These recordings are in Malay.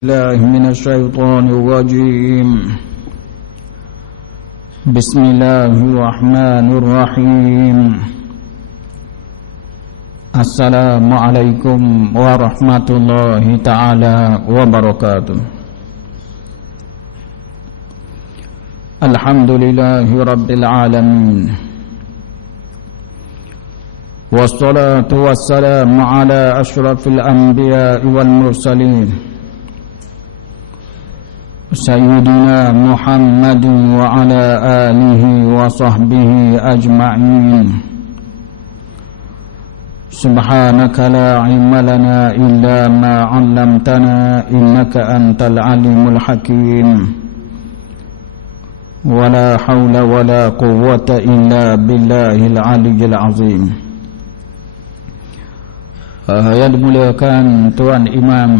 الله من الشيطان الرجيم. بسم الله الرحمن الرحيم. السلام عليكم ورحمة الله تعالى وبركاته. الحمد لله رب العالمين، والصلاة والسلام على أشرف الأنبياء والمرسلين سيدنا محمد وعلى آله وصحبه أجمعين. سبحانك لا علم لنا إلا ما علمتنا إنك أنت العليم الحكيم. ولا حول ولا قوة إلا بالله العلي العظيم. Yang dimuliakan Tuan Imam,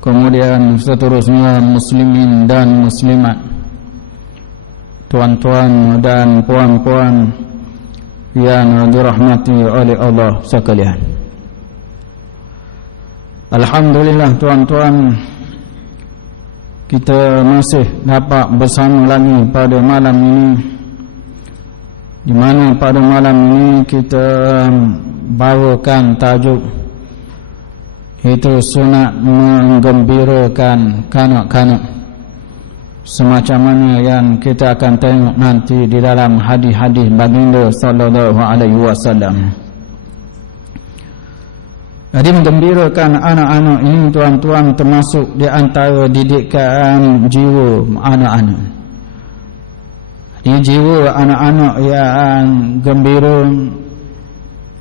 kemudian seterusnya muslimin dan muslimat, tuan-tuan dan puan-puan yang dirahmati oleh Allah sekalian. Alhamdulillah tuan-tuan, kita masih dapat bersama lagi pada malam ini, di mana pada malam ini kita bawakan tajuk itu sunat menggembirakan kanak-kanak, semacam mana yang kita akan tengok nanti di dalam hadis-hadis baginda sallallahu alaihi wasallam. Jadi menggembirakan anak-anak ini tuan-tuan termasuk di antara didikan jiwa anak-anak. Jadi jiwa anak-anak yang gembira,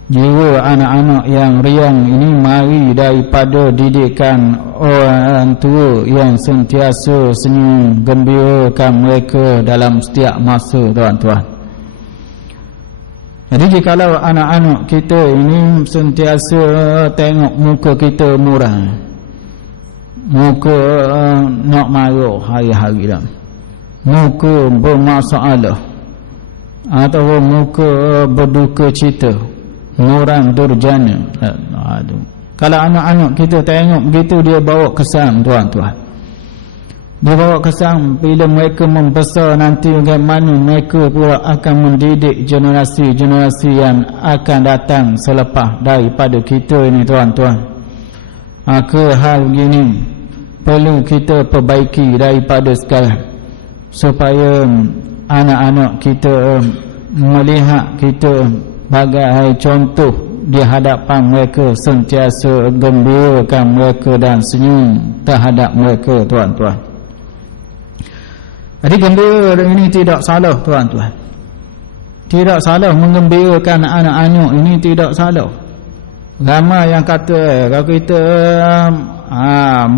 jiwa anak-anak yang riang ini mari daripada didikan orang tua yang sentiasa senyum gembirakan mereka dalam setiap masa tuan-tuan. Jadi jikalau anak-anak kita ini sentiasa tengok muka kita muram, muka nak marah hari-hari dah, muka bermasalah atau muka berduka cita, orang durjana. Kalau anak-anak kita tengok begitu, dia bawa kesan tuan-tuan. Dia bawa kesan bila mereka membesar nanti, bagaimana mereka pula akan mendidik generasi-generasi yang akan datang selepas daripada kita ini tuan-tuan. Maka hal begini perlu kita perbaiki daripada sekarang, supaya anak-anak kita melihat kita bagai contoh di hadapan mereka, sentiasa gembirakan mereka dan senyum terhadap mereka tuan-tuan. Jadi gembira ini tidak salah tuan-tuan, tidak salah menggembirakan anak-anak ini, tidak salah. Ramai yang kata kalau kita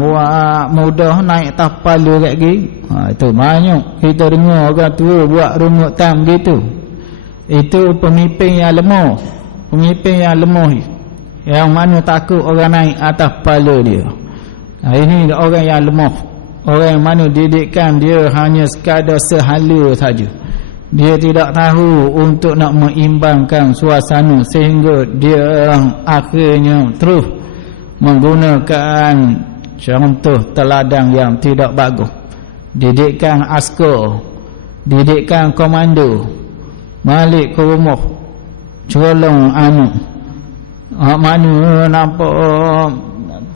buat mudah naik atas kepala kat gigi, itu banyak kita dengar orang tua buat rumah tam gitu. Itu pemimpin yang lemah, pemimpin yang lemah, yang mana takut orang naik atas kepala dia. Ini orang yang lemah, orang yang mana didikan dia hanya sekadar sehala saja. Dia tidak tahu untuk nak mengimbangkan suasana, sehingga dia akhirnya terus menggunakan contoh teladan yang tidak bagus. Didikan askar, didikan komando, balik ke rumah colong anak, mana nampak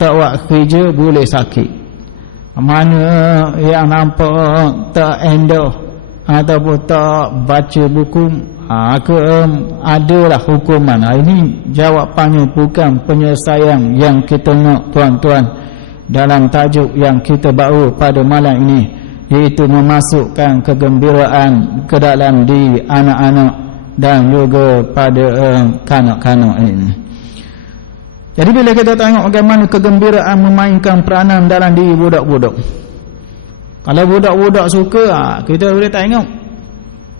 tak buat kerja boleh sakit, mana yang nampak tak endah ataupun tak baca buku, adalah hukuman. Ini jawapannya bukan penyelesaian yang kita nak tuan-tuan dalam tajuk yang kita bawa pada malam ini, iaitu memasukkan kegembiraan ke dalam diri anak-anak dan juga pada kanak-kanak ini. Jadi bila kita tengok bagaimana kegembiraan memainkan peranan dalam diri budak-budak, kalau budak-budak suka, kita boleh tengok.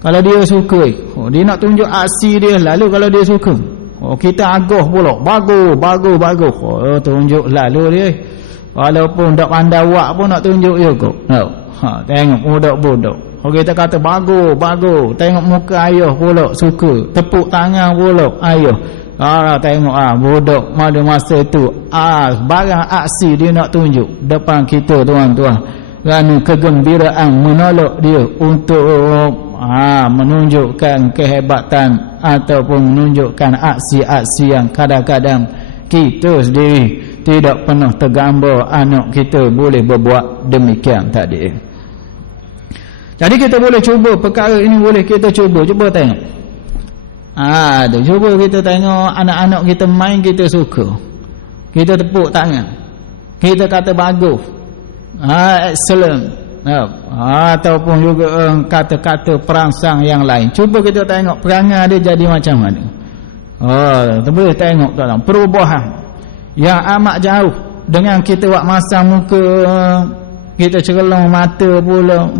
Kalau dia suka, dia nak tunjuk aksi dia. Lalu kalau dia suka, kita agah pula, bagus, tunjuk lalu dia. Walaupun tak pandai buat pun nak tunjuk juga. Tengok budak-budak, kita kata bagus, tengok muka ayah pula suka, tepuk tangan pula ayah. Tengok bodoh pada masa itu barang aksi dia nak tunjuk depan kita tuan-tuan, kerana kegembiraan menolak dia untuk menunjukkan kehebatan ataupun menunjukkan aksi-aksi yang kadang-kadang kita sendiri tidak pernah tergambar anak kita boleh berbuat demikian tadi. Jadi kita boleh cuba perkara ini, boleh kita cuba tengok. Cuba kita tengok anak-anak kita main, kita suka, kita tepuk tangan, kita kata bagus, excellent, ataupun juga kata-kata perangsang yang lain. Cuba kita tengok perangai dia jadi macam mana. Kita boleh tengok dalam perubahan yang amat jauh dengan kita buat masam muka, kita cerelong mata pula.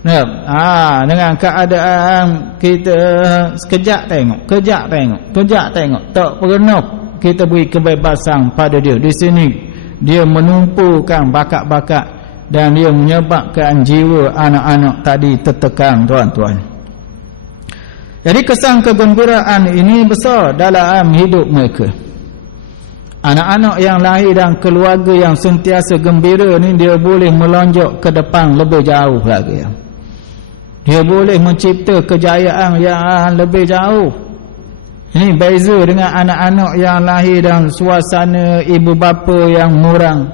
Dengan keadaan kita sekejap tengok, tak pernah kita beri kebebasan pada dia. Di sini dia menumpukan bakat-bakat dan dia menyebabkan jiwa anak-anak tadi tertekan, tuan-tuan. Jadi kesan kegembiraan ini besar dalam hidup mereka. Anak-anak yang lahir dan keluarga yang sentiasa gembira ni, dia boleh melonjak ke depan lebih jauh lagi. Dia boleh mencipta kejayaan yang lebih jauh. Ini beza dengan anak-anak yang lahir dalam suasana ibu bapa yang murang,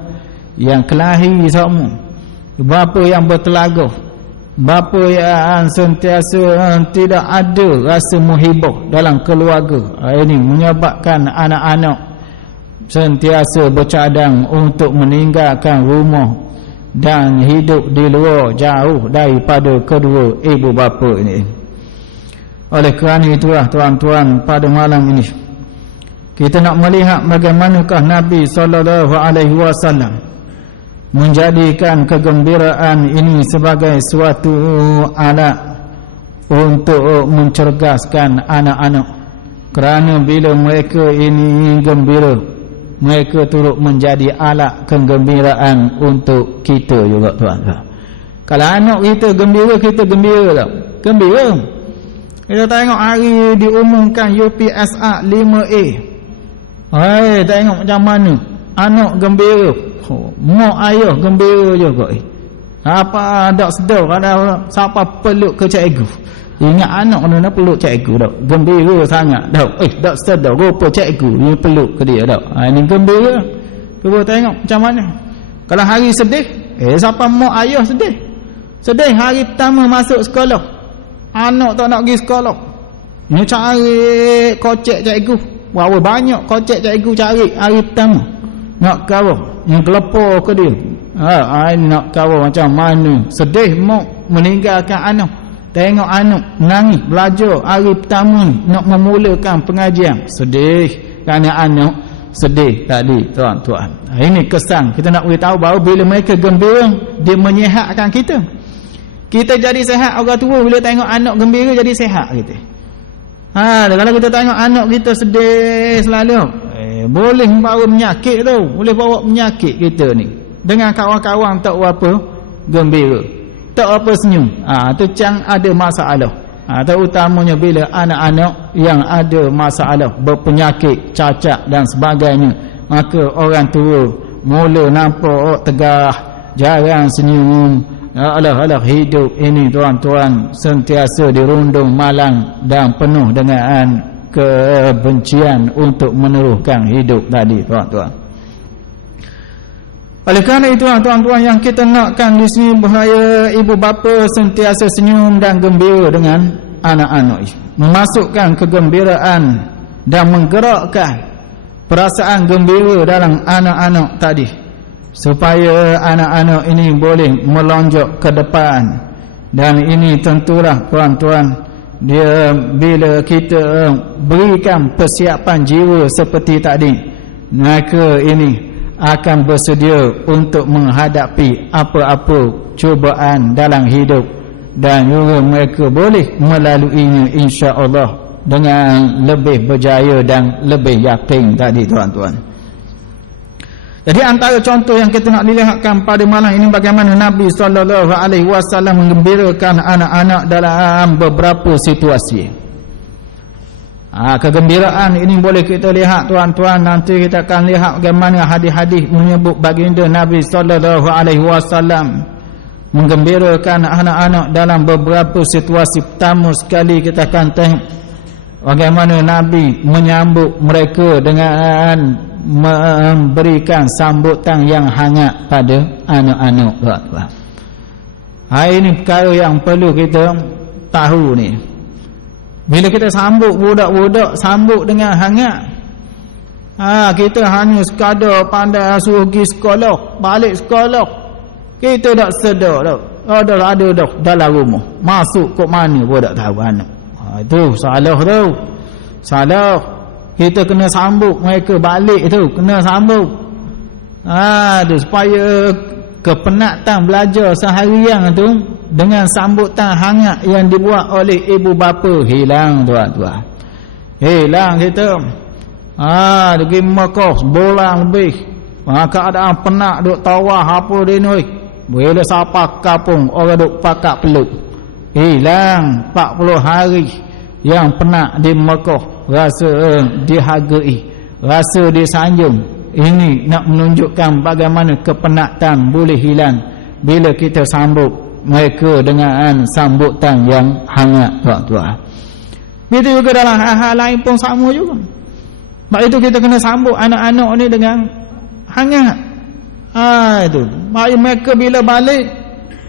yang kelahi semua, bapa yang bertelaga, bapa yang sentiasa tidak ada rasa muhibah dalam keluarga. Ini menyebabkan anak-anak sentiasa bercadang untuk meninggalkan rumah dan hidup di luar jauh daripada kedua ibu bapa ini. Oleh kerana itulah tuan-tuan, pada malam ini kita nak melihat bagaimanakah Nabi SAW menjadikan kegembiraan ini sebagai suatu alat untuk mencerdaskan anak-anak. Kerana bila mereka ini gembira, mereka turut menjadi alat kegembiraan untuk kita juga, tuan-tuan. Kalau anak kita gembira, kita gembira tak? Gembira. Kita tengok hari diumumkan UPSR 5A. Tengok macam mana anak gembira, mak ayah gembira juga. Apa tak sedar ada siapa peluk ke cikgu. Ingat anak kena peluk cikgu dak. Gembira sangat dak. Tak sedar rupa cikgu ni peluk ke dia dak. Ini gembira. Cuba tengok macam mana. Kalau hari sedih, siapa mak ayah sedih. Sedih hari pertama masuk sekolah. Anak tak nak pergi sekolah. Ni cari kocek cikgu. Berapa banyak kocek cikgu cari hari pertama. Nak kawal, yang kelepar ke dia. Nak kawal macam mana. Sedih mak meninggalkan anak. Tengok anak menangis belajar hari pertama ni, nak memulakan pengajian. Sedih kerana anak sedih tadi, tuan-tuan. Ini kesan. Kita nak beritahu bahawa bila mereka gembira, dia menyihatkan kita. Kita jadi sehat orang tua bila tengok anak gembira, jadi sehat kita. Kalau kita tengok anak kita sedih selalu, boleh membawa penyakit tu. Boleh bawa penyakit kita ni. Dengan kawan-kawan tak apa gembira, tak apa senyum, tu cang ada masalah. Terutamanya bila anak-anak yang ada masalah, berpenyakit, cacat dan sebagainya, maka orang tua mula nampak tegah, jarang senyum. Alah hidup ini, tuan-tuan, sentiasa dirundung malang dan penuh dengan kebencian untuk meneruhkan hidup tadi, tuan-tuan. Oleh kerana itu, tuan-tuan, yang kita nakkan di sini bahaya ibu bapa sentiasa senyum dan gembira dengan anak-anak, memasukkan kegembiraan dan menggerakkan perasaan gembira dalam anak-anak tadi, supaya anak-anak ini boleh melonjak ke depan. Dan ini tentulah, tuan-tuan, dia bila kita berikan persiapan jiwa seperti tadi, maka ini akan bersedia untuk menghadapi apa-apa cubaan dalam hidup, dan juga mereka boleh melaluinya insya-Allah dengan lebih berjaya dan lebih yakin tadi, tuan-tuan. Jadi antara contoh yang kita nak dilihatkan pada malam ini, bagaimana Nabi SAW menggembirakan anak-anak dalam beberapa situasi. Kegembiraan ini boleh kita lihat tuan-tuan, nanti kita akan lihat bagaimana hadis-hadis menyebut baginda Nabi sallallahu alaihi wasallam menggembirakan anak-anak dalam beberapa situasi. Pertama sekali kita akan tengok bagaimana Nabi menyambut mereka dengan memberikan sambutan yang hangat pada anak-anak. Ini perkara yang perlu kita tahu ni. Bila kita sambut budak-budak, sambut dengan hangat. Kita hanya sekadar pandai suruh pergi sekolah, balik sekolah, kita tak sedar dah. Ada dah dalam rumah, masuk kok mana pun tak tahu anak. Itu salah tu. Salah. Kita kena sambut mereka balik tu, kena sambut. Supaya kepenatan belajar seharian tu dengan sambutan hangat yang dibuat oleh ibu bapa hilang tuan-tuan. Hilang kita. Pergi Mekah sebulan lebih. Keadaan penat duk tawah apa dia ni. Bila siapa kapung orang duk pakak peluk. Hilang 40 hari yang penat di Mekah. Rasa dihargai, rasa disanjung. Ini nak menunjukkan bagaimana kepenatan boleh hilang bila kita sambut mereka dengan sambutan yang hangat tuan-tuan. Begitu juga dalam hal-hal lain pun sama juga. Sebab itu kita kena sambut anak-anak ni dengan hangat. Itu. Mari mereka bila balik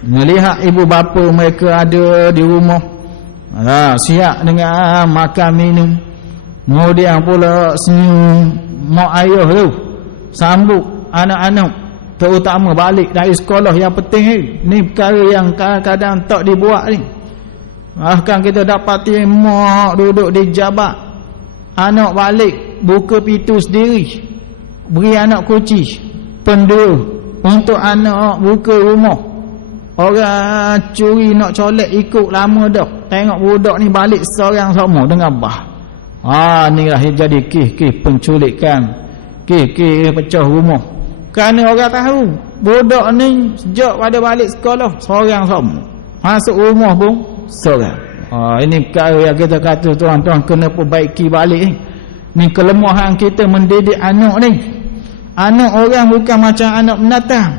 melihat ibu bapa mereka ada di rumah, siap dengan makan minum. Kemudian pula senyum mak ayah tu sambut anak-anak, terutama balik dari sekolah. Yang penting ni perkara yang kadang-kadang tak dibuat ni. Bahkan kita dapati mak duduk di jabat, anak balik buka pintu sendiri, beri anak kunci pendua untuk anak buka rumah. Orang curi nak colek ikut lama dah, tengok budak ni balik seorang sama dengan bah. Inilah yang jadi kes-kes penculikan, kes-kes pecah rumah. Kerana orang tahu budak ni sejak pada balik sekolah seorang sama, masuk rumah pun seorang. Ini perkara yang kita kata tuan-tuan kena perbaiki balik ni. Ni kelemahan kita mendidik anak ni. Anak orang bukan macam anak binatang.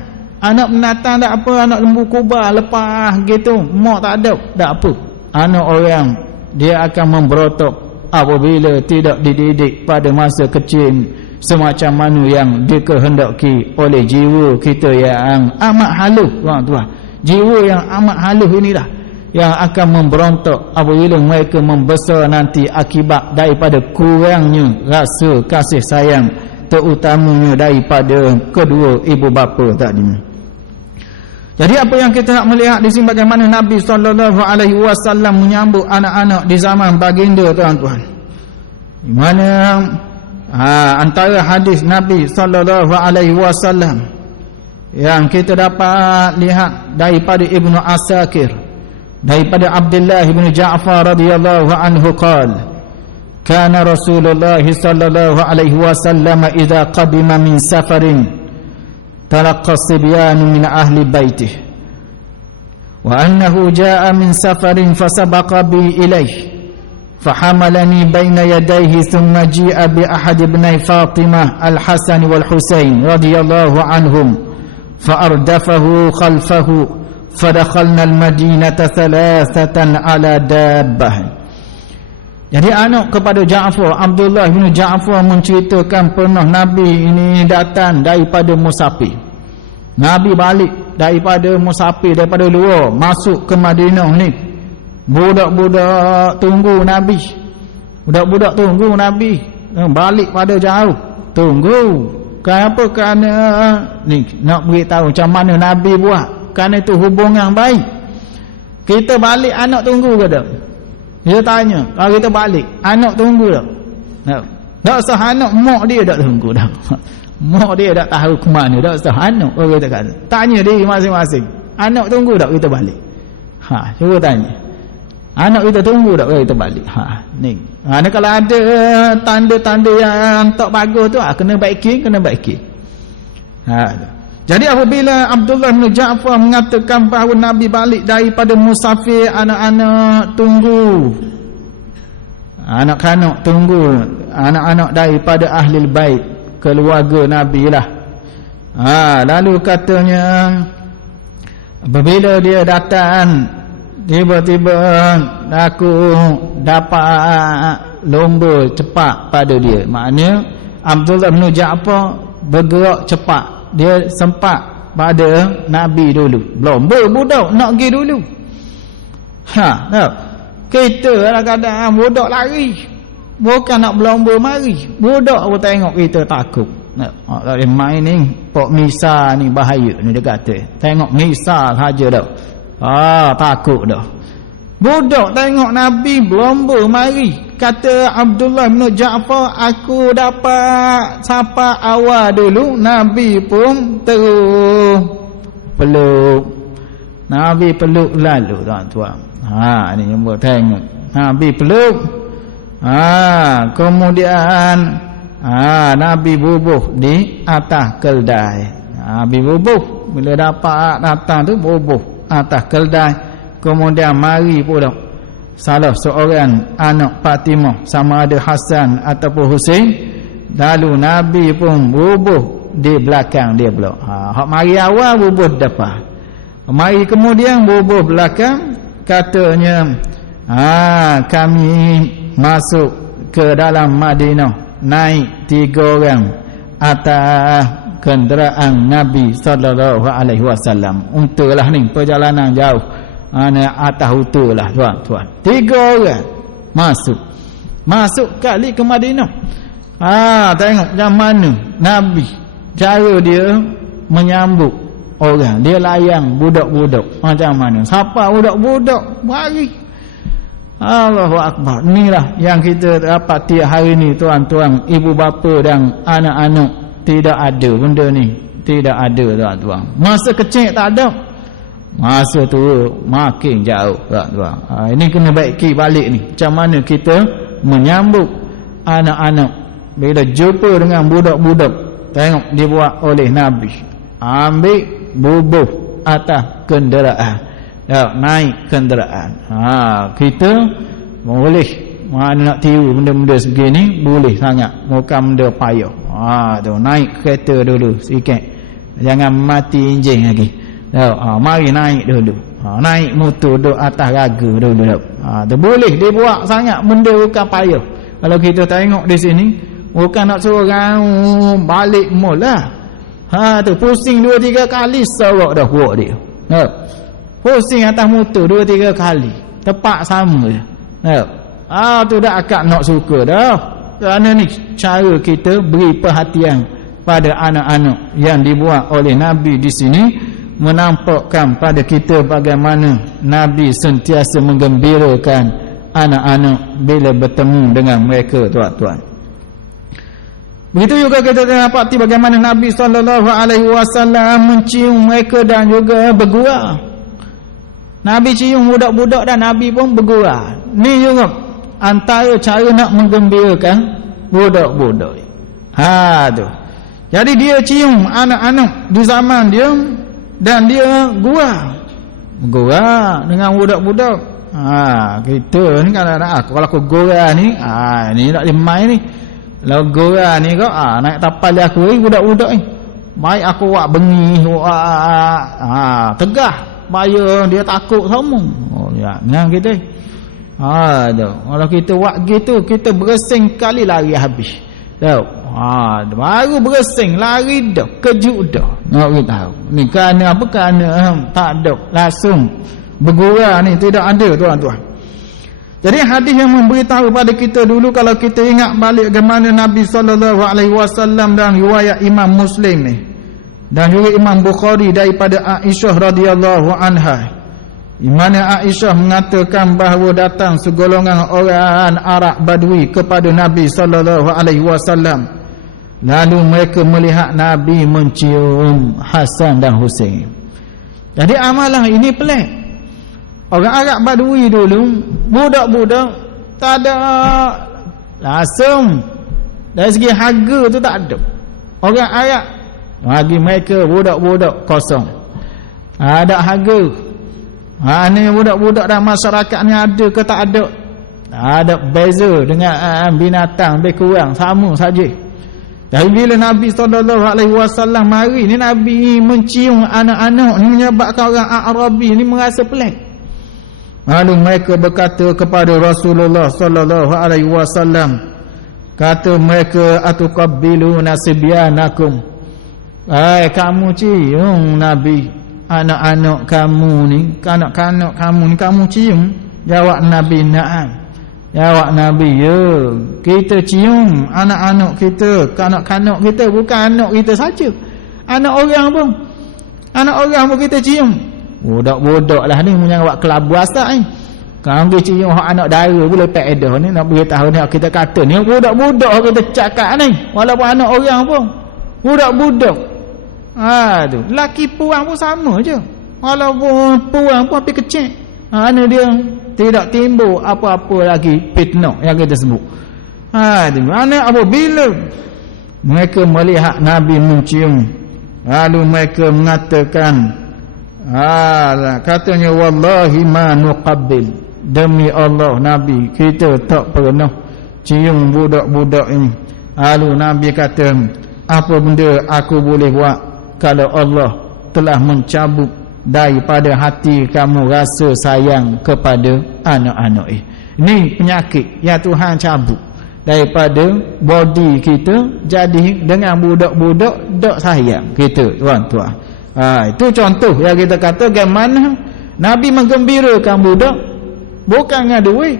Anak binatang tak apa, anak lembu kubah lepas gitu, mak tak ada, tak apa. Anak orang dia akan memberotok apabila tidak dididik pada masa kecil semacam mana yang dikehendaki oleh jiwa kita yang amat halus tuan-tuan. Jiwa yang amat halus inilah yang akan memberontak apabila mereka membesar nanti akibat daripada kurangnya rasa kasih sayang, terutamanya daripada kedua ibu bapa tadi. Jadi apa yang kita nak melihat di sini bagaimana Nabi SAW menyambut anak-anak di zaman baginda tuan-tuan. Di mana antara hadis Nabi SAW yang kita dapat lihat daripada Ibnu Asakir, daripada Abdullah bin Ja'far radhiyallahu anhu qala kana Rasulullah sallallahu alaihi wasallam idza qadima min safarin تلقى الصبيان من أهل بيته وأنه جاء من سفر فسبق بي إليه فحملني بين يديه ثم جيء بأحد ابني فاطمة الحسن والحسين رضي الله عنهم فأردفه خلفه فدخلنا المدينة ثلاثة على دابة. Jadi anak kepada Ja'far, Abdullah bin Ja'far menceritakan pernah Nabi ini datang daripada musafir. Nabi balik daripada musafir, daripada luar, masuk ke Madinah ni. Budak-budak tunggu Nabi. Budak-budak tunggu Nabi. Balik pada jauh. Tunggu. Kenapa? Kerana ni nak beritahu macam mana Nabi buat. Kerana itu hubungan baik. Kita balik anak tunggu ke tak? Dia tanya, kalau kita balik, anak tunggu tak? Tak usah anak, mak dia tak tunggu tak? Mak dia tak tahu ke mana, tak usah anak. Orang kita kata, tanya diri masing-masing, anak tunggu tak kita balik? Cuba tanya. Anak kita tunggu tak kita balik? Ni. Kalau ada tanda-tanda yang tak bagus tu, kena baiki. Jadi apabila Abdullah bin Ja'far mengatakan bahawa Nabi balik daripada musafir, anak-anak tunggu. Anak-anak tunggu anak-anak daripada ahli bait, keluarga Nabi lah. Lalu katanya apabila dia datang, tiba-tiba aku dapat lomba cepat pada dia. Maknanya Abdullah bin Ja'far bergerak cepat. Dia sempat pada Nabi dulu. Lomba budak nak pergi dulu. Tak? Kita kadang-kadang budak lari, bukan nak berlomba mari. Budak pun tengok kita takut. Tak boleh main ni. Pok Misa ni bahaya ni dia kata. Tengok Misa saja dah. Takut dah. Budak tengok Nabi berlomba mari. Kata Abdullah bin Ja'far, aku dapat sapa awal dulu. Nabi pun terus peluk. Nabi peluk lalu tuan-tuan. Ni yang buat tengok. Nabi peluk. Kemudian Nabi bubuh di atas keldai. Nabi bubuh. Bila dapat datang tu bubuh atas keldai. Kemudian mari pula salah seorang anak Fatimah, sama ada Hasan ataupun Husain. Lalu Nabi pun bubuh di belakang dia pula. Hak mari awal bubuh depan. Mari kemudian bubuh belakang. Katanya kami masuk ke dalam Madinah, naik 3 orang atas kenderaan Nabi sallallahu alaihi wasallam. Untalah ni perjalanan jauh. Atas untalah tuan-tuan. 3 orang masuk kali ke Madinah. Tengok macam mana Nabi cara dia menyambut orang. Dia layang budak-budak macam mana. Siapa budak-budak mari. Allahu Akbar. Inilah yang kita dapat hari ni tuan-tuan, ibu bapa dan anak-anak. Tidak ada benda ni. Tidak ada tuan-tuan. Masa kecil tak ada, masa tua makin jauh tuan-tuan. Ini kena baiki balik ni. Macam mana kita menyambut anak-anak bila jumpa dengan budak-budak. Tengok dibuat oleh Nabi. Ambil bubuh atas kenderaan. Naik kenderaan. Kita boleh mana nak tiru benda-benda segini, boleh sangat. Bukan benda payah. Tu naik kereta dulu sikit. Jangan mati enjin lagi. Mari naik dulu. Naik motor duduk atas raga dulu. Tu boleh dibuat sangat, benda bukan payah. Kalau kita tengok di sini, bukan nak suruh orang balik mula. Tu pusing 2-3 kali sorok dah buat dia. Pusing atas motor 2-3 kali. Tepat sama je. Tu dah akak nak suka dah. Kerana ni cara kita beri perhatian pada anak-anak yang dibuat oleh Nabi di sini, menampakkan pada kita bagaimana Nabi sentiasa menggembirakan anak-anak bila bertemu dengan mereka tuan-tuan. Begitu juga kita dapati bagaimana Nabi SAW mencium mereka dan juga bergurau. Nabi cium budak-budak dan Nabi pun bergurau. Ni juga antara cara nak menggembirakan budak-budak. Tu. Jadi dia cium anak-anak di zaman dia dan dia gurau dengan budak-budak. Kita ni kalau aku gurau ni, ni nak main ni. Kalau gora ni kau naik tapal dia aku budak-budak ni. Baik aku buat bengi, tegah. Bayar dia takut sama. Yang kita. Kalau kita buat gitu, kita beresing kali lari habis. Tahu? Baru beresing lari dah, kejut dah. Nak kita tahu. Ni kerana apa? Kerana tak ada langsung bergurau ni tidak ada tuan-tuan. Jadi hadis yang memberitahu pada kita dulu, kalau kita ingat balik bagaimana Nabi SAW dan riwayat Imam Muslim ni dan juga Imam Bukhari daripada Aisyah radhiyallahu anha, di mana Aisyah mengatakan bahawa datang segolongan orang Arab Badui kepada Nabi SAW. Lalu mereka melihat Nabi mencium Hasan dan Husain. Jadi amalan ini pelik. Orang Arab Badui dulu, budak-budak tak ada langsung. Dari segi harga tu tak ada. Orang Arab bagi mereka budak-budak kosong. Ada harga. Ni budak-budak dalam masyarakat ni ada ke tak ada, Ada beza dengan binatang lebih kurang sama saja. Dari bila Nabi SAW mari ni, Nabi mencium anak-anak ni, menyebabkan orang Arabi ni merasa pelik. Lalu mereka berkata kepada Rasulullah SAW, kata mereka, atuqabbiluna sibyanakum, kamu cium Nabi anak-anak kamu ni, kanak-kanak kamu ni kamu cium? Jawab Nabi, na'am. Jawab Nabi, ya, kita cium anak-anak kita, kanak-kanak kita, bukan anak kita saja, anak orang pun, anak orang pun kita cium. Budak-budak lah ni punya buat kelabu asal ni. Kalau dia cium anak dara boleh peedah ni, nak beritahu ni kita kata ni budak-budak kita cakap ni, walaupun anak orang pun budak-budak. Tu laki puang pun sama je, walaupun puang pun api kecil. Mana dia tidak timbul apa-apa lagi fitnah yang kita sebut. Di mana apabila mereka melihat Nabi mencium, lalu mereka mengatakan, katanya, wallahi ma nuqabbil, demi Allah Nabi kita tak pernah cium budak-budak ini. Lalu Nabi kata, apa benda aku boleh buat kalau Allah telah mencabut daripada hati kamu rasa sayang kepada anak-anak ini. Ini penyakit yang Tuhan cabut daripada body kita, jadi dengan budak-budak tak sayang kita, tuan-tuan. Itu contoh yang kita kata bagaimana Nabi menggembirakan budak, bukan dengan duit.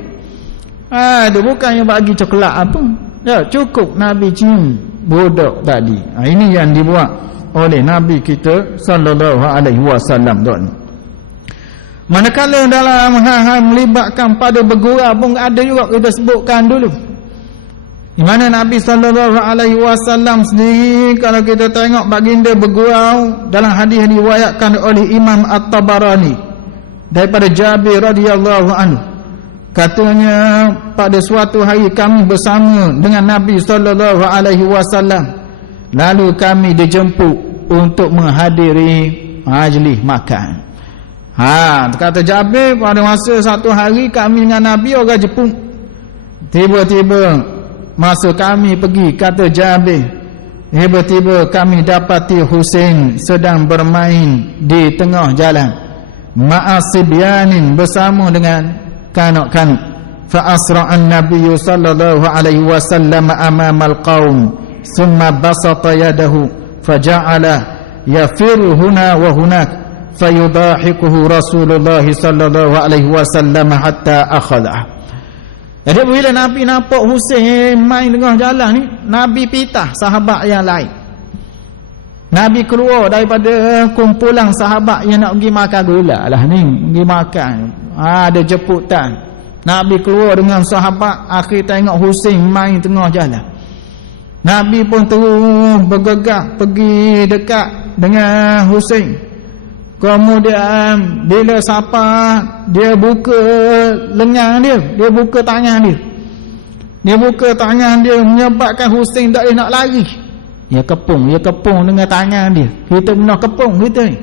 Bukannya bagi coklat apa. Tak cukup Nabi cium budak tadi. Ini yang dibuat oleh Nabi kita sallallahu alaihi wasallam, tuan. Manakala dalam hal-hal melibatkan pada bergurau pun ada juga kita sebutkan dulu. Di mana Nabi sallallahu alaihi wasallam sendiri, kalau kita tengok baginda bergurau dalam hadis diriwayatkan oleh Imam At-Tabarani daripada Jabir radhiyallahu anhu, katanya, pada suatu hari kami bersama dengan Nabi sallallahu alaihi wasallam, lalu kami dijemput untuk menghadiri majlis makan. Kata Jabir, pada masa satu hari kami dengan Nabi orang Jepun. Tiba-tiba masa kami pergi, kata Jabir, tiba-tiba kami dapati Husain sedang bermain di tengah jalan ma'asibyanin, bersama dengan kanak-kanak. Fa asra'an Nabi sallallahu alaihi wasallam amamal qaum, summa basata yadahu faja'ala yafiru huna wa hunak fayudahikuhu Rasulullah sallallahu alaihi wasallam hatta akhadha. Jadi bila Nabi nampak Husain main tengah jalan ni, Nabi pitah sahabat yang lain. Nabi keluar daripada kumpulan sahabat yang nak pergi makan gula lah ni, pergi makan. Ada jemputan. Nabi keluar dengan sahabat, akhir tengok Husain main tengah jalan. Nabi pun terus bergegas pergi dekat dengan Husain. Kemudian bila sapa, dia buka lengan dia, dia buka tangan dia. Dia buka tangan dia menyebabkan Husain tak boleh nak lari. Dia kepung dengan tangan dia. Kita pernah kepung kita ni.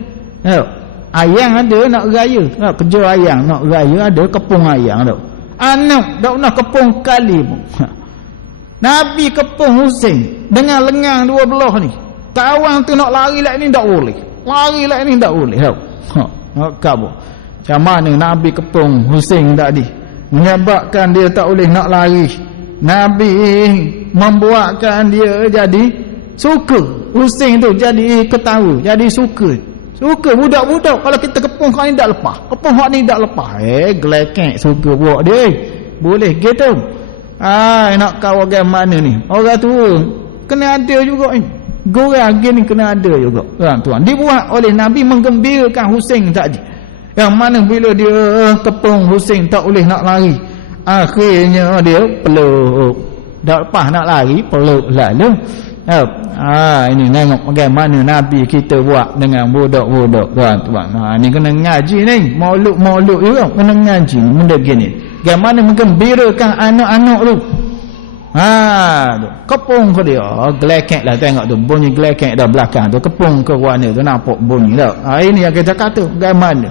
Ayang ada nak raya, kerja ayang nak raya ada kepung ayang tu. Anak tak pernah kepung kali pun. Nabi kepung Husain dengan lengan dua belah ni. Kawan tu nak lari lah ni tak boleh. Lari lah ni tak boleh. Kabur. Macam mana Nabi kepung Husain tadi, menyebabkan dia tak boleh nak lari. Nabi membuatkan dia jadi suka. Husain tu jadi ketawa, jadi suka. Suka budak-budak kalau kita kepung kau ni tak lepas. Kepung hak ni tak lepas. Gelekek suka buat dia. Boleh gitu. Nak kau orang mana ni? Orang tua kena ada juga ni. Gorang gini kena ada juga. Tuan, dibuat oleh Nabi menggembirakan Husain tadi. Yang mana bila dia kepung Husain tak boleh nak lari. Akhirnya dia peluk. Tak lepas nak lari, peluk lalu. Ini tengok bagaimana Nabi kita buat dengan budak-budak, tuan-tuan. Ni kena ngaji ni, maulud juga kena ngaji benda gini. Bagaimana menggembirakan anak-anak tu. Kepung ke dia, gelekek lah, tengok tu bunyi gelekek dah belakang tu, kepung ke warna tu, nampak bunyi dah. Ini yang kita kata bagaimana.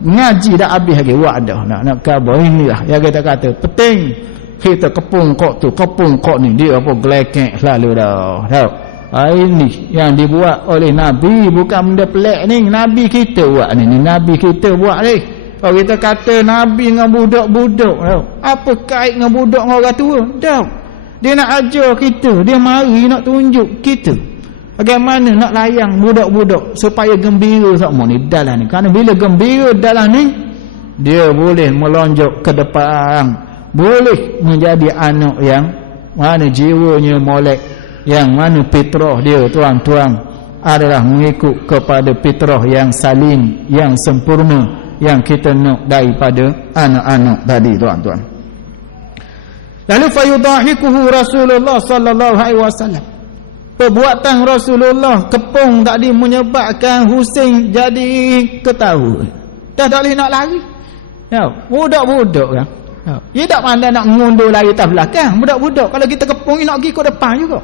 Ngaji dah habis lagi buat dah. Nak khabar inilah yang kita kata penting kita kepung kok ni dia apa gelekek selalu dah. Tahu? Ini yang dibuat oleh Nabi bukan benda pelik ni. Nabi kita buat ni. Nabi kita buat ni. Kalau kita kata Nabi dengan budak-budak, tahu? Apa kait dengan budak dengan orang tua? Tahu? Dia nak ajar kita, dia mari nak tunjuk kita bagaimana nak layang budak-budak supaya gembira semua ni dalam ni. Kerana bila gembira dalam ni, dia boleh melonjak ke depan, boleh menjadi anak yang mana jiwanya molek, yang mana fitrah dia tuan-tuan adalah mengikut kepada fitrah yang salim, yang sempurna, yang kita nak daripada anak-anak tadi tuan-tuan. Lalu fayudahikuhu Rasulullah sallallahu alaihi wasallam. Perbuatan Rasulullah kepung tadi menyebabkan Husain jadi ketawa. Dah tak boleh nak lari. Ya, budak-budak kan. Ya, dia tak pandai nak ngundur lari atas belakang. Budak-budak kalau kita kepung dia nak pergi ke depan juga.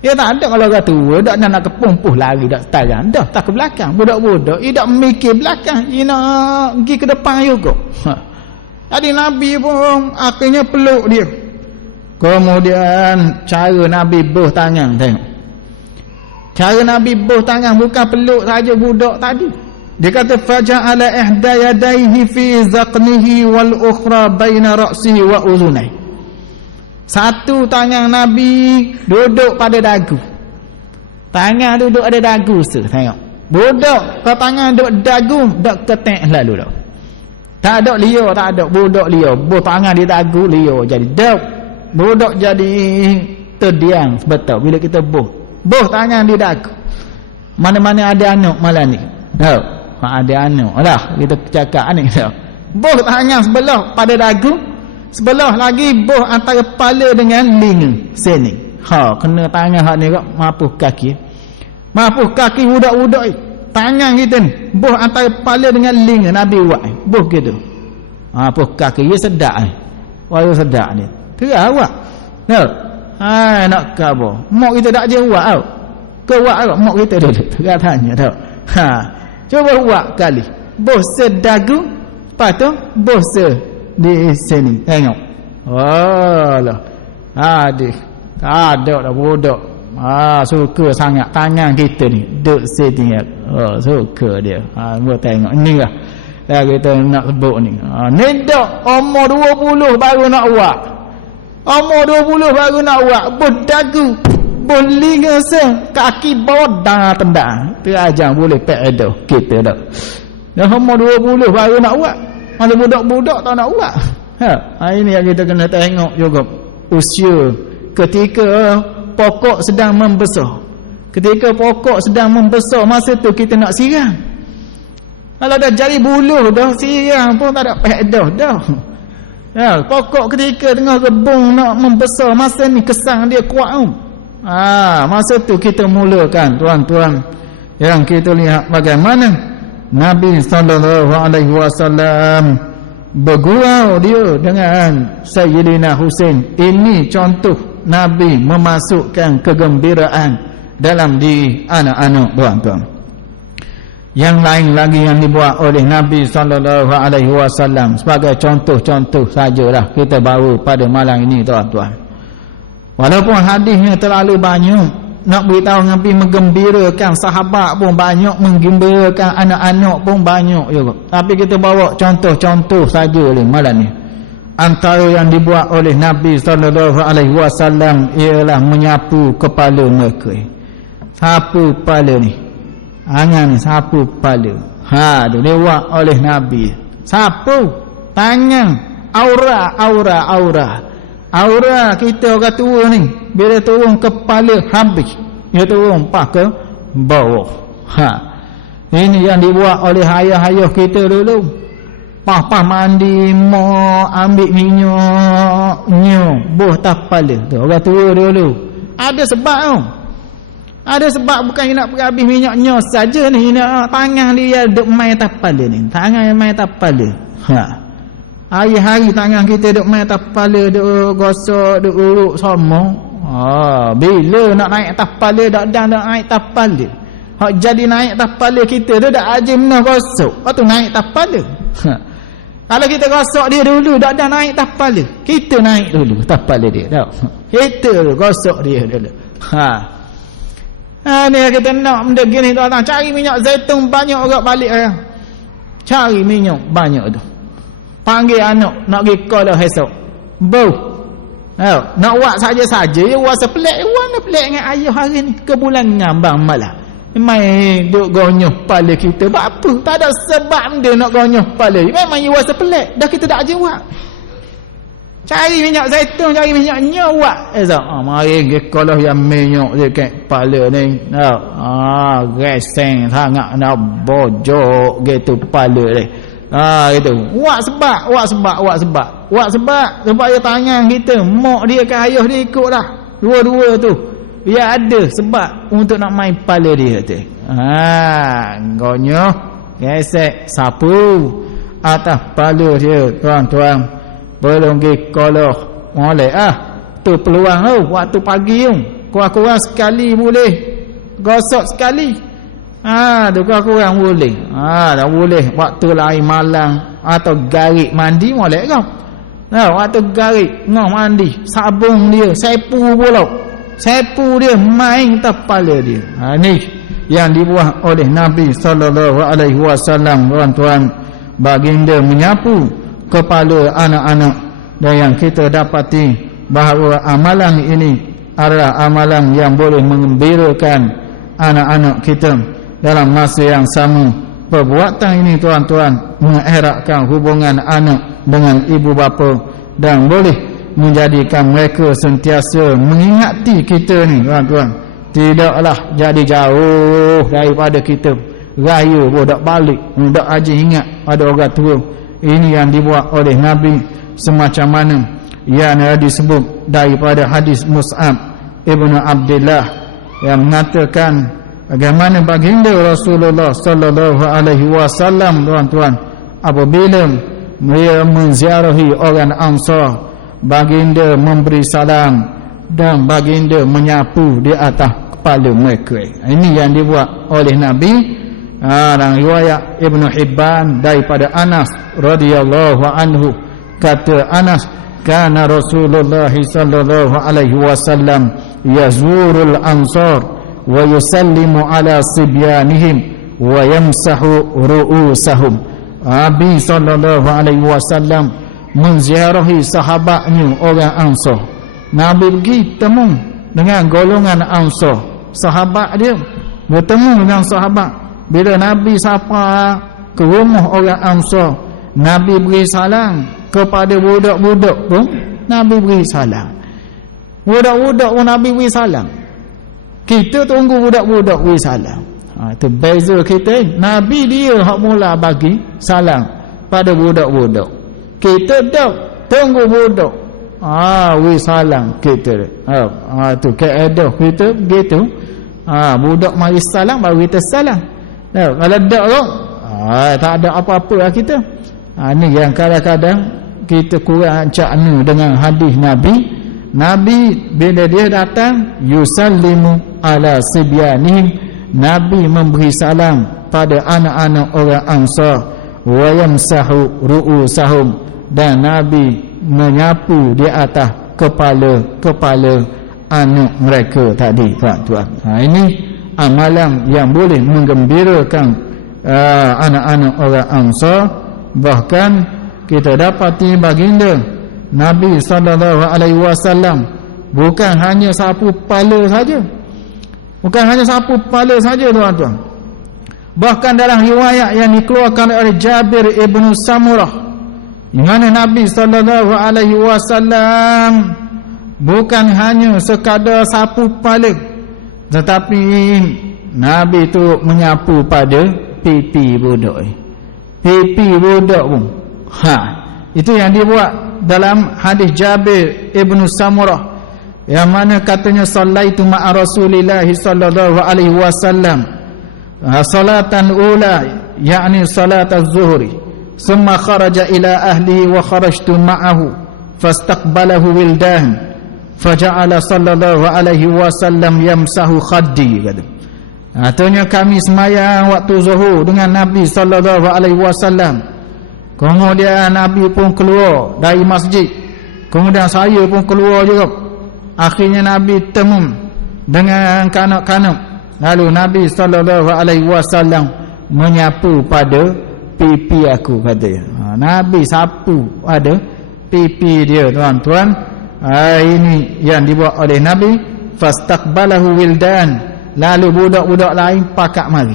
Dia tak ada kalau orang tua dak nak kepung puh lari dak setarang. Dah tak ke belakang. Budak-budak dia tak mikir belakang, dia nak pergi ke depan juga. Jadi Nabi pun akhirnya peluk dia. Kemudian cara Nabi buh tangan, tengok. Cara Nabi buh tangan bukan peluk saja budak tadi. Dia kata faja'ala ihda yadayhi fi zaqnihi wal ukhra baina ra'sihi wa uzunai. Satu tangan Nabi duduk pada dagu. Tangan duduk ada dagu tengok. Budak kalau tangan duduk dagu dak ketek lalu dah. Tak ada liar, tak ada budak liar. Buh tangan di dagu liar jadi dak. Budak jadi terdiam betul bila kita buh tangan di dagu. Mana-mana ada anak malam ni. Tahu? Ada anak lah kita cakap ni tahu. Buh tangan sebelah pada dagu, sebelah lagi buh antara kepala dengan telinga sini. Kena tangan hak ni kok mapuh kaki. Mapuh kaki budak-budak tangan kita ni buh antara kepala dengan telinga Nabi buat. Buh gitu. Mapuh kaki dia sedap ni. Wah sedap ni. Terah awak. Tahu? Nak khabar. Mak kita tak je buat tau. Ke buat awak mak kita dulu. Terah tanya tau. Cuba buat kali. Buh sedagu, lepas tu buh di sini. Tengok. Alah. Adik. Tak ada dah budak. Suka sangat tangan kita ni. Duk sini. Suka dia. Buat tengok. Inilah. Dah kita nak sebut ni. Ni dak umur 20 baru nak buat. Umur 20 baru nak buat. Berdagu. Berlinga kaki bawah tendang. Terajang boleh pedo kita dah. Dah umur 20 baru nak buat. Mana budak-budak tak nak buat. Ini yang kita kena tengok juga. Usia ketika pokok sedang membesar. Ketika pokok sedang membesar, masa tu kita nak siram. Kalau dah jari buluh dah siram pun tak ada pedo dah. Pokok ketika tengah rebung nak membesar, masa ni kesang dia kuat. Masa tu kita mulakan tuan-tuan yang kita lihat bagaimana Nabi sallallahu alaihi wasallam bergurau dia dengan Sayyidina Husain. Ini contoh Nabi memasukkan kegembiraan dalam diri anak-anak tuan-tuan. Yang lain lagi yang dibuat oleh Nabi sallallahu alaihi wasallam sebagai contoh-contoh sajalah kita bawa pada malam ini tuan-tuan. Walaupun hadisnya terlalu banyak, nak beritahu Nabi menggembirakan sahabat pun banyak, menggembirakan anak-anak pun banyak juga. Tapi kita bawa contoh-contoh saja oleh malam ni. Antara yang dibuat oleh Nabi sallallahu alaihi wasallam ialah menyapu kepala mereka. Sapu kepala ni. Angan sapu kepala. Tu dia buat oleh Nabi. Sapu tangan, aura kita orang tua ni bila turun kepala habis, dia turun pas ke bawah. Ini yang dibuat oleh ayah-ayah kita dulu. Pas mandi, mak ambil minyak buh tas kepala tu orang tua dulu. Ada sebab tau. Ada sebab bukan nak pergi habis minyaknya saja ni, tangan dia duk main tas kepala ni. Tangan yang main tas kepala. Hari-hari tangan kita duk main atas kepala, duk gosok, duk urut semua. Bila nak naik atas kepala, dak naik atas kepala. hak jadi naik atas kepala kita tu dak ajim nah gosok. Lepas tu naik atas kepala. Kalau kita gosok dia dulu dak ada naik atas kepala. Kita naik dulu atas kepala dia. Tak. Kita gosok dia dulu. Ni kita nak benda gini tuan-tuan, cari minyak zaitun banyak orang balik cari minyak banyak tu. Panggil anak nak pergi sekolah esok. Bau. Nak buat saja-saja ya buat sepelik. Warna pelik dengan ayah hari ni. Kebulan ngambang malah. Main duk gonyoh kepala kita. Buat apa? Tak ada sebab dia nak gonyoh kepala. Memang you buat sepelik. Dah kita tak aja buat. Cari minyak zaitun, cari minyak nyawak. Mari pergi sekolah yang minyak dekat kepala ni. Reseng sangat nak bojok gitu kepala ni. Gitu. Buat sebab dia tanya kita, mak dia ke ayah dia ikut dah. Dua-dua tu. Biar ada sebab untuk nak main kepala dia tu. Gonyoh, gesek, sapu atas kepala dia, tuan-tuan. Belum pergi sekolah. Molek tu peluang tu. Waktu pagi tu. Kurang-kurang sekali boleh. Gosok sekali. Tu kurang-kurang boleh. Tak boleh. Waktu lain malam. Atau garik mandi molek kau. Waktu garik. Ngah mandi. Sabung dia. Sepu pula. Sepu dia main atas kepala dia. Ni yang dibuat oleh Nabi SAW. Tuan-tuan. Baginda menyapu kepala anak-anak, dan yang kita dapati bahawa amalan ini adalah amalan yang boleh menggembirakan anak-anak kita. Dalam masa yang sama, perbuatan ini tuan-tuan mengeratkan hubungan anak dengan ibu bapa dan boleh menjadikan mereka sentiasa mengingati kita ni tuan-tuan. Tidaklah jadi jauh daripada kita, raya bodak balik, dak aja ingat pada orang tua. Ini yang dibuat oleh Nabi, semacam mana yang disebut daripada hadis Mus'ab Ibn Abdullah yang mengatakan bagaimana baginda Rasulullah sallallahu alaihi wasallam tuan-tuan apabila dia menziarahi orang Ansar, baginda memberi salam dan baginda menyapu di atas kepala mereka. Ini yang dibuat oleh Nabi. Dan riwayat Ibn Hibban daripada Anas radhiyallahu anhu, kata Anas, kana Rasulullah sallallahu alaihi wasallam yazurul ansar wa yusallimu ala sibyanihim wa yamsahu ru'usahum. Nabi sallallahu alaihi wasallam menziarahi sahabatnya orang Ansar. Nabi pergi temu dengan golongan Ansar, sahabat dia bertemu dengan sahabat. Bila Nabi sapa ke rumah orang Ansar, Nabi beri salam kepada budak-budak pun. Nabi beri salam. Budak-budak pun Nabi beri salam. Kita tunggu budak-budak beri salam. Itu beza kita. Nabi dia hak mula bagi salam pada budak-budak. Kita dah tunggu budak. Beri salam kita. Tu keadaan kita begitu. Budak mari salam baru kita salam. Kalau tak tu tak ada apa-apa lah kita. Ni yang kadang-kadang kita kurang cakna dengan hadis Nabi. Nabi bila dia datang yusallimu ala sibyanihim, Nabi memberi salam pada anak-anak orang Ansar, wa yamsahu ru'usahum, dan Nabi menyapu di atas kepala anak mereka tadi tuan-tuan. Ini amalan yang boleh menggembirakan anak-anak orang Ansar. Bahkan kita dapati baginda Nabi sallallahu alaihi wasallam bukan hanya sapu kepala saja. Bukan hanya sapu kepala saja tuan-tuan. Bahkan dalam riwayat yang dikeluarkan oleh Jabir ibn Samurah, di mana Nabi sallallahu alaihi wasallam bukan hanya sekadar sapu kepala, tetapi Nabi tu menyapu pada pipi budak. Pipi budak pun. Itu yang dibuat dalam hadis Jabir ibn Samurah, yang mana katanya sallaitu ma'a Rasulillah sallallahu alaihi wasallam salatan ula, yakni salat az-zuhri, thumma kharaja ila ahlihi wa kharajtu ma'ahu fastaqbalahu wildan faja'ala sallallahu alaihi wasallam yamsahu khaddi. Katanya kami semayang waktu zuhur dengan Nabi sallallahu alaihi wasallam. Kemudian Nabi pun keluar dari masjid. Kemudian saya pun keluar juga. Akhirnya Nabi temu dengan kanak-kanak. Lalu Nabi sallallahu alaihi wasallam menyapu pada pipi aku, katanya. Nabi sapu pada pipi dia, tuan-tuan. Ini yang dibuat oleh Nabi. Fastaqbalahu wildan. Lalu budak-budak lain pakak mari.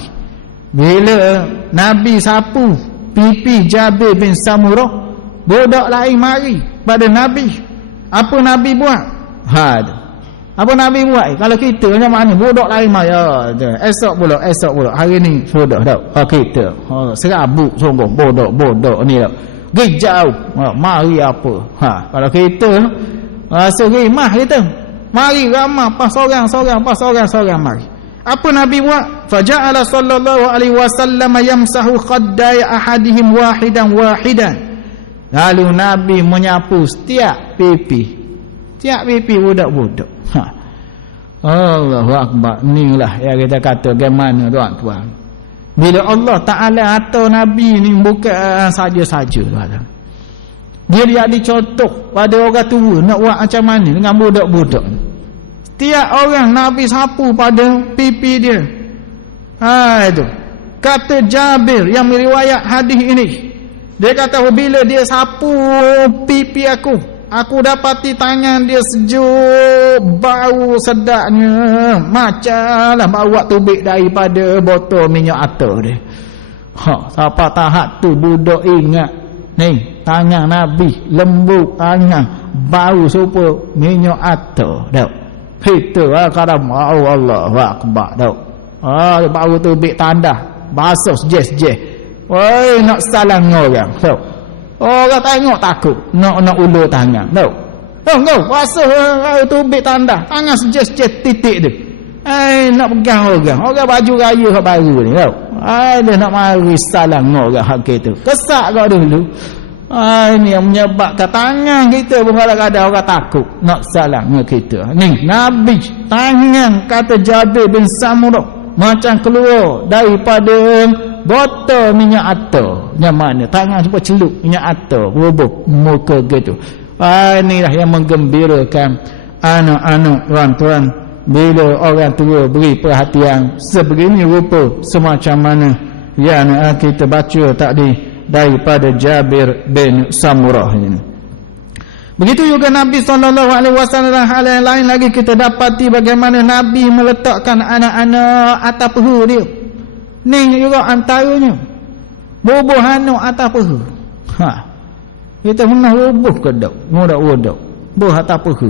Bila Nabi sapu pipi Jabir bin Samurah, budak lain mari pada Nabi. Apa Nabi buat? Apa Nabi buat? Kalau kita macam mana? Budak lain mari. Esok pula. Hari ni sudah dah. Kita serabut sungguh budak ni dah. Gejau. Mari apa? Kalau kita rasa rimah kita. Mari ramah pas seorang mari. Apa Nabi buat? Faja'ala sallallahu alaihi wasallam yamsahu khaddai ahadihim wahidan. Lalu Nabi menyapu setiap pipi budak-budak. Allahu akbar. Inilah yang kita kata bagaimana, tuan-tuan. Bila Allah Taala atau Nabi ni bukan saja-saja, tuan. Dia jadi contoh pada orang tua nak buat macam mana dengan budak-budak. Setiap orang Nabi sapu pada pipi dia. Itu. Kata Jabir yang meriwayat hadis ini. Dia kata bila dia sapu pipi aku dapati tangan dia sejuk, bau sedapnya. Macamlah bau tubik daripada botol minyak atar dia. Siapa tahap tu budak ingat. Ni tangan Nabi lembut, tangan bau supaya minyak atar dak. Kita kadang Allahu akbar dak. Bau tu bik tandah basuh sejeh. Oi nak salam orang dak. Orang tengok takut nak ulur tangan dak. Ngau basuh tu bik tandah tangan sejeh titik tu. Nak pegang orang baju raya hak baru ni dak. Dia nak mari salam orang hak kita. Kesak kau dulu. Ini yang menyebabkan tangan kita pun kadang-kadang orang takut nak salam dengan kita. Ni Nabi tangan kata Jabir bin Samurah macam keluar daripada botol minyak atar. Yang mana tangan cuba celup minyak atar berubah muka gitu. Inilah yang menggembirakan anak-anak, tuan-tuan, bila orang tua beri perhatian sebegini rupa semacam mana yang kita baca tadi daripada Jabir bin Samurah ini. Begitu juga Nabi SAW. Hal yang lain lagi kita dapati bagaimana Nabi meletakkan anak-anak atas peha dia. Ni juga antaranya bubuh anak atas peha. Kita pernah bubuh ke tak? Mudak-mudak bubuh atas peha.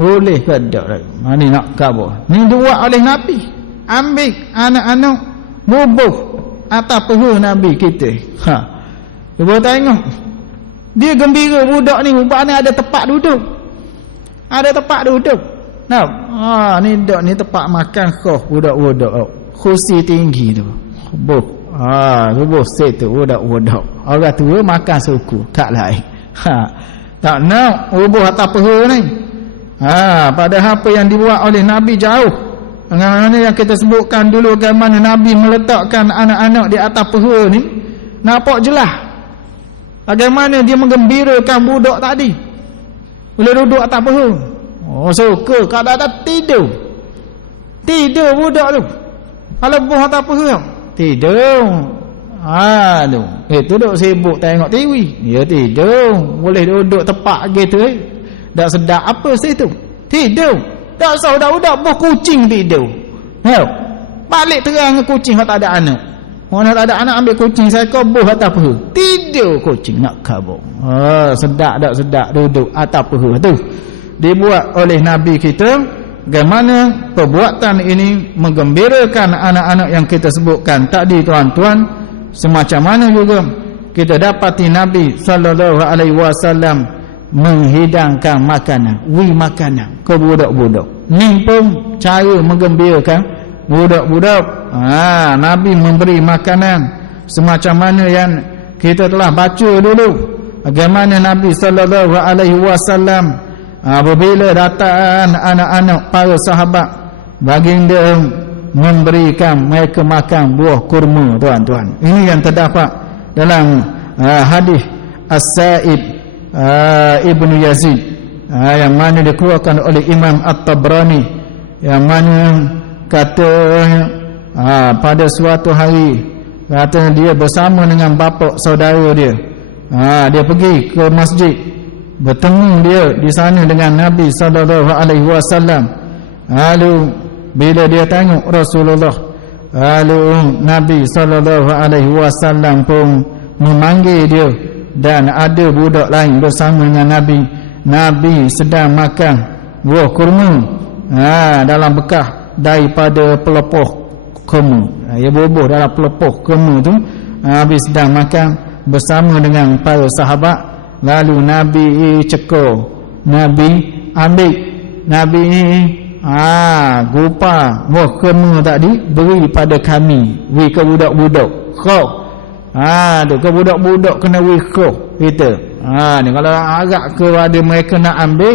Boleh ke tak? Ni nak khabar. Ni dibuat oleh Nabi. Ambil anak-anak bubuh atas peha Nabi kita. Cuba tengok. Dia gembira budak ni rupanya ada tempat duduk. Nah, ni duduk ni tempat makan khoh budak-budak. Kursi tinggi tu. Bubuh situ budak-budak. Orang tua makan suku kat lain. Tak nak bubuh atas peha ni. Padahal apa yang dibuat oleh Nabi jauh dengan mana yang kita sebutkan dulu, bagaimana Nabi meletakkan anak-anak di atas peha ni. Nampak jelas bagaimana dia menggembirakan budak tadi bila duduk atas peha. Suka kadang-kadang tidur budak tu kalau bubuh atas peha tidur. Duduk sibuk tengok TV, dia tidur. Boleh duduk tepak gitu tak sedap apa situ, tidur. Tak usah budak-budak buh kucing tidur. Balik terang ke kucing tak ada anak. Orang tak ada anak ambil kucing saya kau buh atas peha. Tidur kucing nak kabur. Sedap tak sedap duduk atas peha tu. Dibuat oleh Nabi kita. Bagaimana perbuatan ini menggembirakan anak-anak yang kita sebutkan tadi, tuan-tuan. Semacam mana juga kita dapati Nabi SAW menghidangkan makanan, makanan ke budak-budak. Ni pun cara menggembirakan budak-budak. Nabi memberi makanan semacam mana yang kita telah baca dulu. Bagaimana Nabi SAW apabila datang anak-anak para sahabat, baginda memberikan mereka makan buah kurma, tuan-tuan. Ini yang terdapat dalam hadis As-Sa'ib Ibnu Yazid, yang mana dikeluarkan oleh Imam At-Tabrani, yang mana kata pada suatu hari kata dia bersama dengan bapa saudara dia, dia pergi ke masjid, bertemu dia di sana dengan Nabi SAW. Lalu bila dia tengok Rasulullah, lalu Nabi SAW pun memanggil dia, dan ada budak lain bersama dengan Nabi. Nabi sedang makan buah kurma dalam bekas daripada pelepah kurma. Ia bubuh dalam pelepah kurma tu. Nabi sedang makan bersama dengan para sahabat. Lalu Nabi cekor, Nabi ambil, Nabi gupa buah kurma tadi, beri pada kami, beri ke budak-budak. Kau ke budak-budak kena beri kau kita. Ni kalau agak ke ada mereka nak ambil,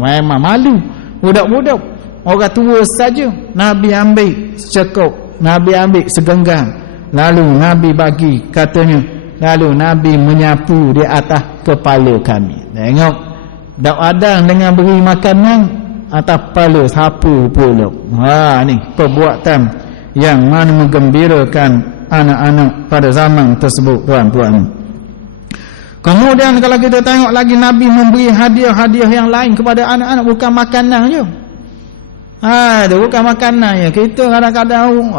memang malu budak-budak. Orang tua saja Nabi ambil secekuk, Nabi ambil segenggam, lalu Nabi bagi, katanya, lalu Nabi menyapu di atas kepala kami. Tengok, dak adang dengan beri makanan atas kepala sapu pula. Ni perbuatan yang mana menggembirakan anak-anak pada zaman tersebut, tuan-tuan. Kemudian kalau kita tengok lagi, Nabi memberi hadiah-hadiah yang lain kepada anak-anak, bukan makanan je. Bukan makanan je. Kita kadang-kadang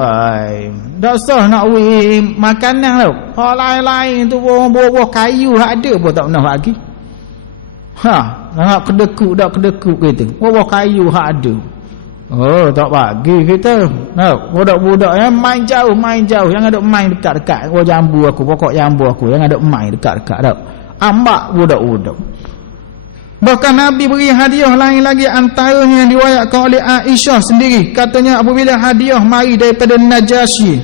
tak sah nak beri makanan tau. Hal lain-lain tu buah-buah kayu ada pun tak pernah bagi. Nak kedekut kita. Buah kayu ada. Tak bagi kita. Budak-budak yang main jauh. Yang ada main dekat-dekat. Jambu aku, pokok jambu aku. Yang ada main dekat-dekat tak. Ambak budak-budak. Bahkan Nabi beri hadiah lain lagi, antaranya yang diriwayatkan oleh Aisyah sendiri. Katanya apabila hadiah mari daripada Najasyi,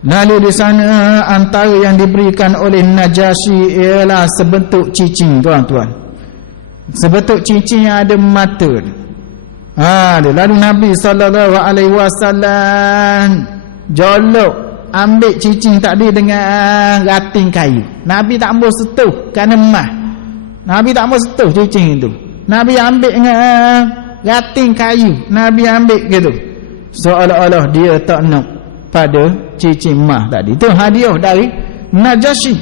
lalu di sana antara yang diberikan oleh Najasyi ialah sebentuk cicing, tuan-tuan. Sebentuk cicing yang ada mata. Lalu Nabi SAW jolok ambil cicing tadi dengan rating kayu. Nabi tak mau sentuh kerana emah. Nabi tak mau sentuh cicing itu. Nabi ambil dengan rating kayu. Nabi ambil gitu, seolah-olah dia tak nak pada cicing emah tadi. Itu hadiah dari Najasyi.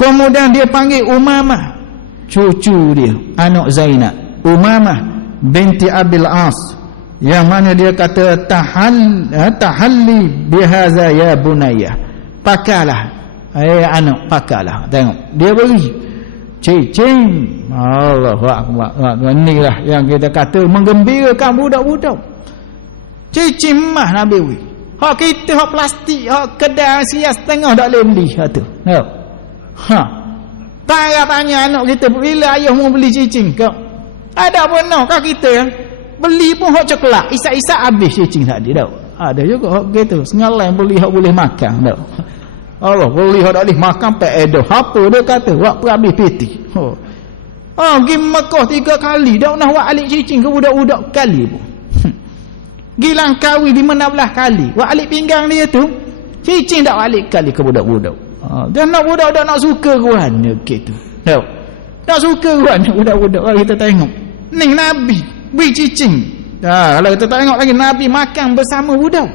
Kemudian dia panggil Umamah, cucu dia, anak Zainab, Umamah binti Abil As, yang mana dia kata tahalli bihaza ya bunayya, pakailah anak, pakailah. Tengok dia beri cicing. Allahu akbar. Inilah yang kita kata menggembirakan budak-budak. Cicing mah Nabi beri. Hak kita hak plastik, hak kedai sias setengah tak boleh beli tu. Tanya anak kita, bila ayah mau beli cicing kau? Ada pun kau kita yang beli pun hak coklat, isak-isak habis cicing tadi dah. Ada juga hak gitu, sengalai beli hak boleh makan dah. Allah beli hak tak boleh makan pak edo. Apa dia kata? Wak perhabis piti. Pergi Mekah 3 kali, dak nak wak alik cicing ke budak-budak kali pun. Gi Langkawi 15 kali. Wak alik pinggang dia tu, cicing dak alik kali ke budak-budak. Dia nak budak-budak nak suka ruannya gitu. Tak suka ruannya budak-budak. Kalau kita tengok ni Nabi beri cicing. Kalau kita tengok lagi, Nabi makan bersama budak.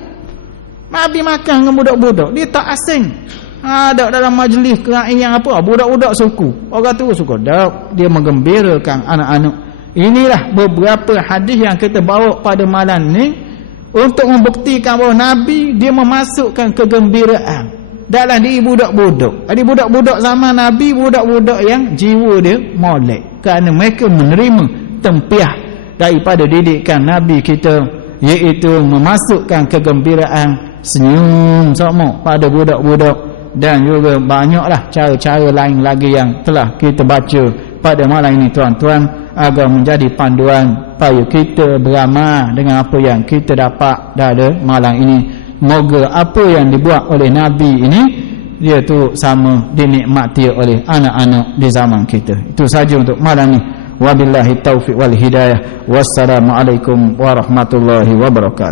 Nabi makan dengan budak-budak. Dia tak asing. Ada dalam majlis yang apa, budak-budak suku, orang tua suka. Dia menggembirakan anak-anak. Inilah beberapa hadis yang kita bawa pada malam ni untuk membuktikan bahawa Nabi dia memasukkan kegembiraan dalam diri budak-budak. Jadi budak-budak zaman Nabi, budak-budak yang jiwa dia molek, kerana mereka menerima tempiah daripada didikan Nabi kita, iaitu memasukkan kegembiraan, senyum sama pada budak-budak, dan juga banyaklah cara-cara lain lagi yang telah kita baca pada malam ini, tuan-tuan, agar menjadi panduan supaya kita beramal dengan apa yang kita dapat pada malam ini. Moga apa yang dibuat oleh Nabi ini, dia tu sama dinikmati oleh anak-anak di zaman kita. Itu saja untuk malam ini. Wabillahi taufiq wal hidayah. Wassalamualaikum warahmatullahi wabarakatuh.